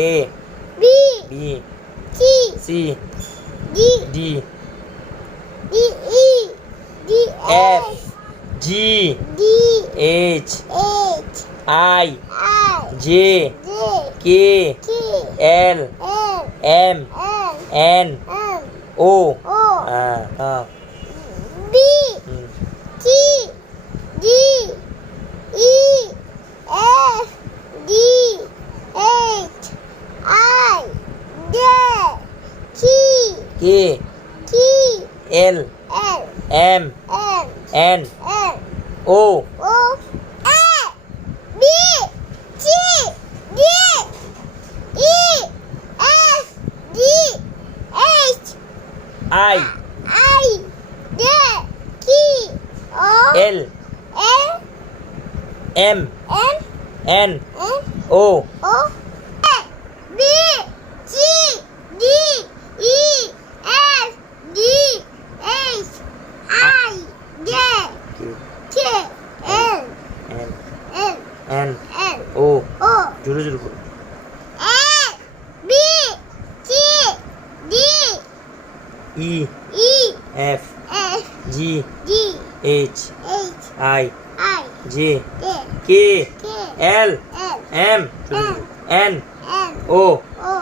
A B B C C D D D E D F F G D H H I I J J K K L L M M N M O O อ่าอ่า K L L M M N O O A B C D E F D H I I J K O L L M M N N O N O জোরে জোরে বলো। E E F G G H H I I J K K L M N O O